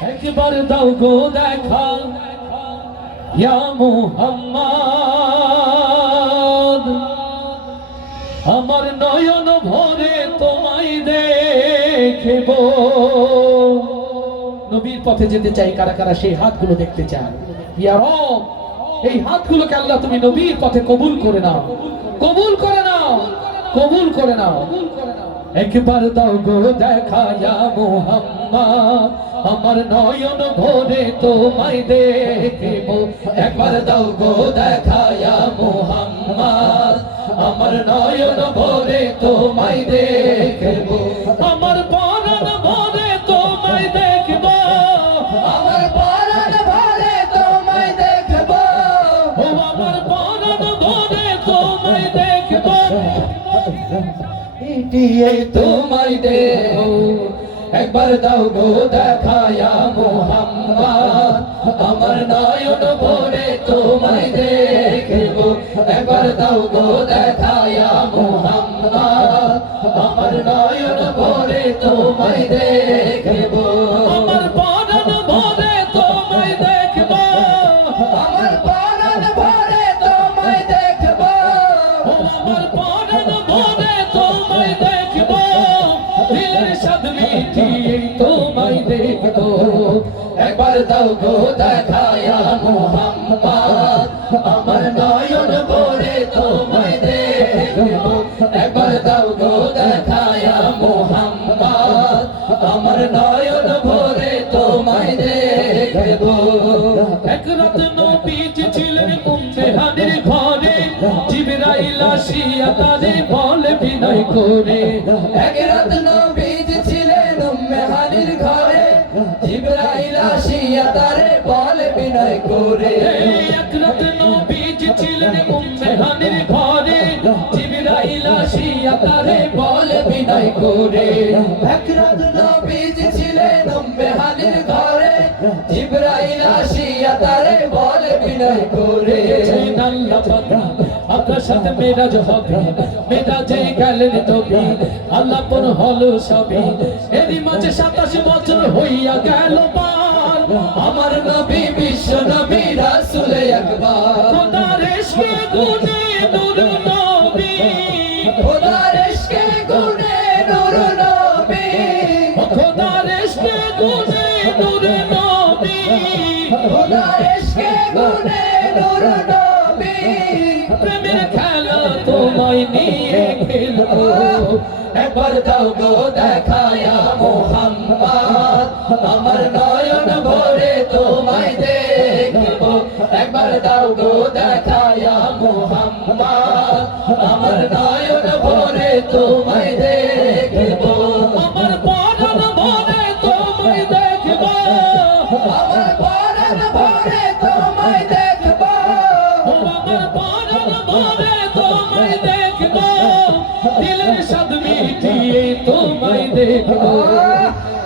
একবার দাও গো দেখা। ইয়া মুহাম্মদ, আমার নয়ন ভরে তোমায় দেখব। নবীর পথে যেতে চাই, কারা কারা সেই হাতগুলো দেখতে চান? ইয়া রব, এই হাতগুলোকে আল্লাহ তুমি নবীর পথে কবুল করে নাও। কবুল করে নাও, কবুল করে নাও। একবার দাও গো দেখা, ইয়া মুহাম্মদ। আমার নয়ন ভরে তোমায় দেখব। একবার দাও গো দেখা ইয়া মুহাম্মদ। আমার নয়ন ভরে তোমায় দেখব। আমার পরাণ ভরে তোমায় দেখব। আমার পরাণ ভরে তোমায় দেখব। ও আমার পরাণ ভরে তোমায় দেখব। পিটিয়ে তোমায় দেব। একবার দাও গো দেখায়া মোহাম্মদ, আমার নয়ন ভরে তোমায় দেখব। একবার দাও গো দেখায়া মোহাম্মদ, আমার নয়ন ভরে তোমায় দেখব। তোমায় একবার দাও গো দেখায়া আমার নয়ন ভরে তোমায় দেখব। একবার দাও গো দেখায়া মোহাম্মদ, আমার নয়ন ভরে তোমায় এক রাত ছিলেন ঘরে, জিবরাইল আসিয়া তারে বলে বিনয় করে। করে। নবীজ ছিলেন উম্মেহানের ঘরে। জিবরাইল আসিয়া তারে বলে বিনয় করে। এক রাত নবীজ ছিলেন উম্মে হানির ঘরে। জিবরাইল আসিয়া তারে বলে বিনয় করে। আল্লাহ আপনার সাথে মেরাজ হবে মেরাজে গেলেন নবী আল্লাহ পর হলো সবই এরই মাঝে সাতাশ বছর হইয়া গেল পার। আমার নবী বিশ্ব নবী রাসূল একবার। খোদার এসকে গুনে নূর নবী। খোদার ইশকে গুনে নূর নবী। খোদার এসকে গুনে নূর নবী। খোদার ইশকে গুনে নূর নবী। প্রেমের খেলা তোমায় নিয়ে খেলব। একবার দাও গো দেখায়া মোহাম্মদ। আমার নয়ন ভরে আমার নয়ন ভরে তোমায় আমার পরাণ ভরে তোমায়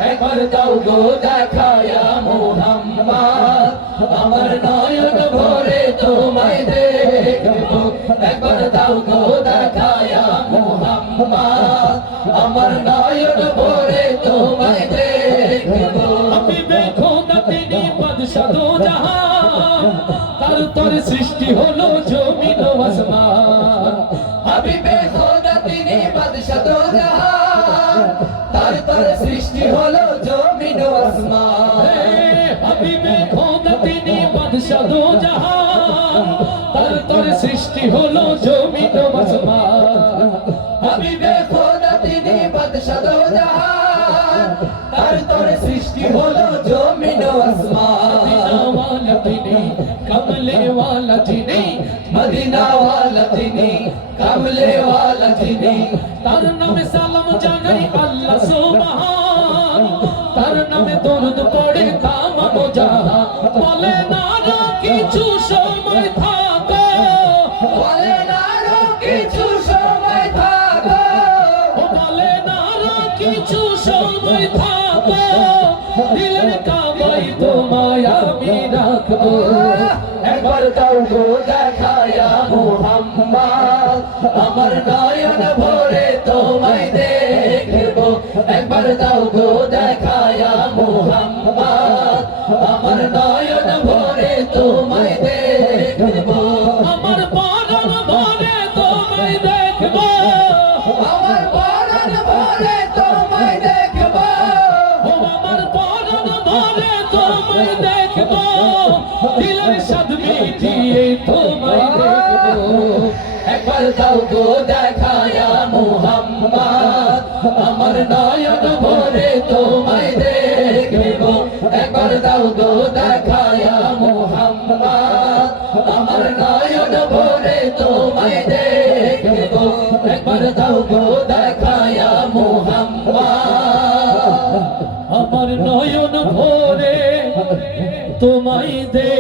একবার দাও গো দেখায়া মোহাম্মদ আমার নয়ন ভরে তোমায় দেখব। নয়ন ভরে তোমায় দেখব। আমি বেখোদা তিনি বাদশা দো জাহান। তার তোর সৃষ্টি হলো জমিন ও আসমান। হাবিবে খোদা তিনি বাদশা দো জাহান। তার তোর সৃষ্টি হলো জমিন ও আসমান। হাবিবে খোদা তিনি বাদশা দো জাহান। তার তোর সৃষ্টি হলো জমিন ও আসমান। সৃষ্টি হলো জমিন আসমান। তিনি কমলে ওয়ালা তিনি মদিনা ওয়ালা তিনি কমলে ওয়ালা তিনি তার নামে সালাম জানাই। রাখব। একবার দাও গো দেখায়া মোহাম্মদ আমার নয়ন ভরে তোমায় দেখব। একবার দাও গো দেখায়া একবার দাও গো দেখায়া মুহাম্মদ। আমার নয়ন ভরে তোমায় দেখব। একবার দাও গো দেখায়া মুহাম্মদ। আমার নয়ন ভরে তোমায় দেখব। একবার দাও গো দেখায়া মুহাম্মদ। আমার নয়ন ভরে তোমায় দে